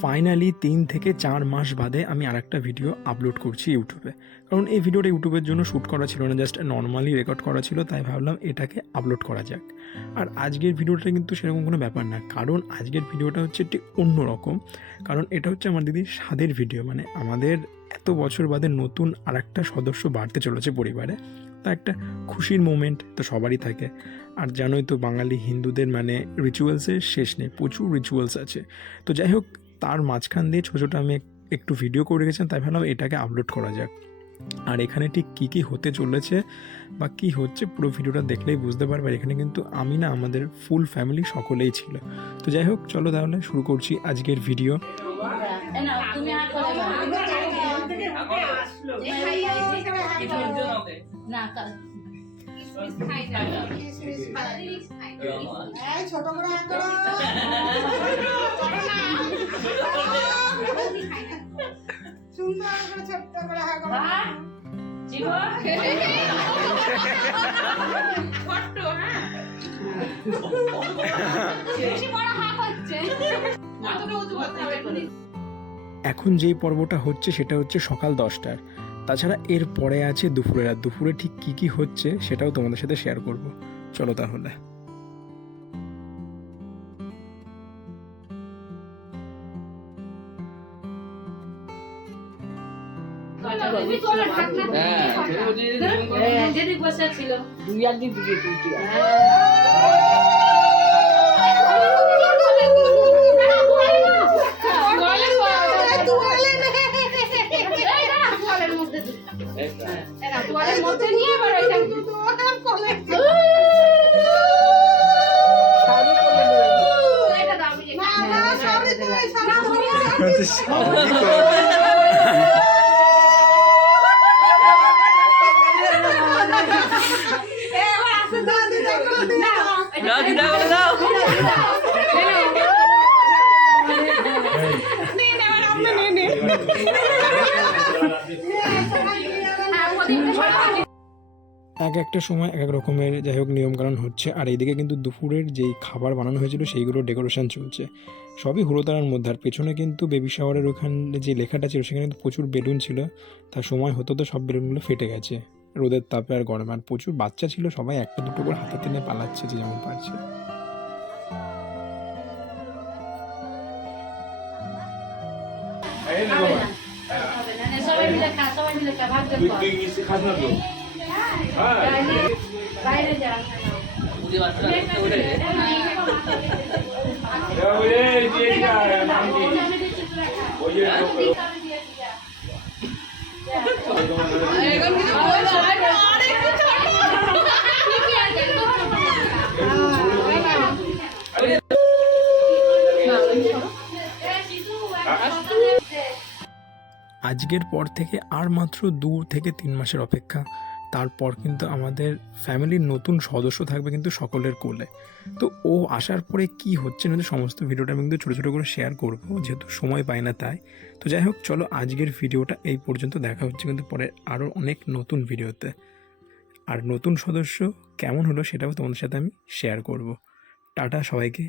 Finally ৩ থেকে ৪ মাস বাদে আমি আরেকটা ভিডিও আপলোড করছি ইউটিউবে। কারণ এই ভিডিওটা ইউটিউবের জন্য শ্যুট করা ছিল না, জাস্ট নর্মালি রেকর্ড করা ছিল, তাই ভাবলাম এটাকে আপলোড করা যাক। আর আজকের ভিডিওটা কিন্তু সেরকম কোনো ব্যাপার না, কারণ আজকের ভিডিওটা হচ্ছে একটি অন্যরকম। কারণ এটা হচ্ছে আমার দিদির স্বাদের ভিডিও, মানে আমাদের এত বছর বাদে নতুন আরেকটা সদস্য বাড়তে চলেছে পরিবারে। তা একটা খুশির মোমেন্ট তো সবারই থাকে। আর জানোই তো বাঙালি হিন্দুদের মানে রিচুয়ালসের শেষ নেই, প্রচুর রিচুয়ালস আছে। তো যাই হোক, তার মাঝখান দিয়ে ছোটো ছোটো আমি একটু ভিডিও করে রেখেছিলাম, তাই ভাবলাম এটাকে আপলোড করা যাক। আর এখানে ঠিক কী কী হতে চলেছে বা কী হচ্ছে পুরো ভিডিওটা দেখলেই বুঝতে পারবে। আর এখানে কিন্তু আমি না, আমাদের ফুল ফ্যামিলি সকলেই ছিল। তো যাই হোক, চলো তাহলে শুরু করছি আজকের ভিডিও। ছোট করে সুন্দর করে ছোট্ট করে এখন যেই পর্বটা হচ্ছে সেটা হচ্ছে সকাল 10টার। তাছাড়া এর পরে আছে দুপুরের। আর দুপুরে ঠিক কী কী হচ্ছে সেটাও তোমাদের সাথে শেয়ার করব। চলো তাহলে। এক একটা সময় এক এক রকমের যাই হোক নিয়মকানুন হচ্ছে। আর এইদিকে কিন্তু দুপুরের যেই খাবার বানানো হয়েছিল সেইগুলো ডেকোরেশন চলছে, সবই হুড়োতাড়ার মধ্যে। আর পেছনে কিন্তু বেবি শাওয়ারের ওখানে যে লেখাটা ছিল সেখানে কিন্তু প্রচুর বেলুন ছিল। তার সময় হতো তো সব বেলুনগুলো ফেটে গেছে রোদের তাপে আর গরমে। আর প্রচুর বাচ্চা ছিল, সবাই একটা দুটো করে হাতে টেনে পালাচ্ছে যে যেমন পারছে। বাইরে যা আজকের পর থেকে আর মাত্র 2 থেকে 3 মাসের অপেক্ষা। তারপর কিন্তু আমাদের ফ্যামিলির নতুন সদস্য থাকবে কিন্তু সকলের কোলে। তো ও আসার পরে কি হচ্ছে না, সমস্ত ভিডিওটা আমি কিন্তু ছোটো ছোটো করে শেয়ার করবো, যেহেতু সময় পাই না তাই। তো যাই হোক, চলো আজকের ভিডিওটা এই পর্যন্ত। দেখা হচ্ছে কিন্তু পরে আরও অনেক নতুন ভিডিওতে। আর নতুন সদস্য কেমন হলো সেটাও তোমাদের সাথে আমি শেয়ার করব। টাটা সবাইকে।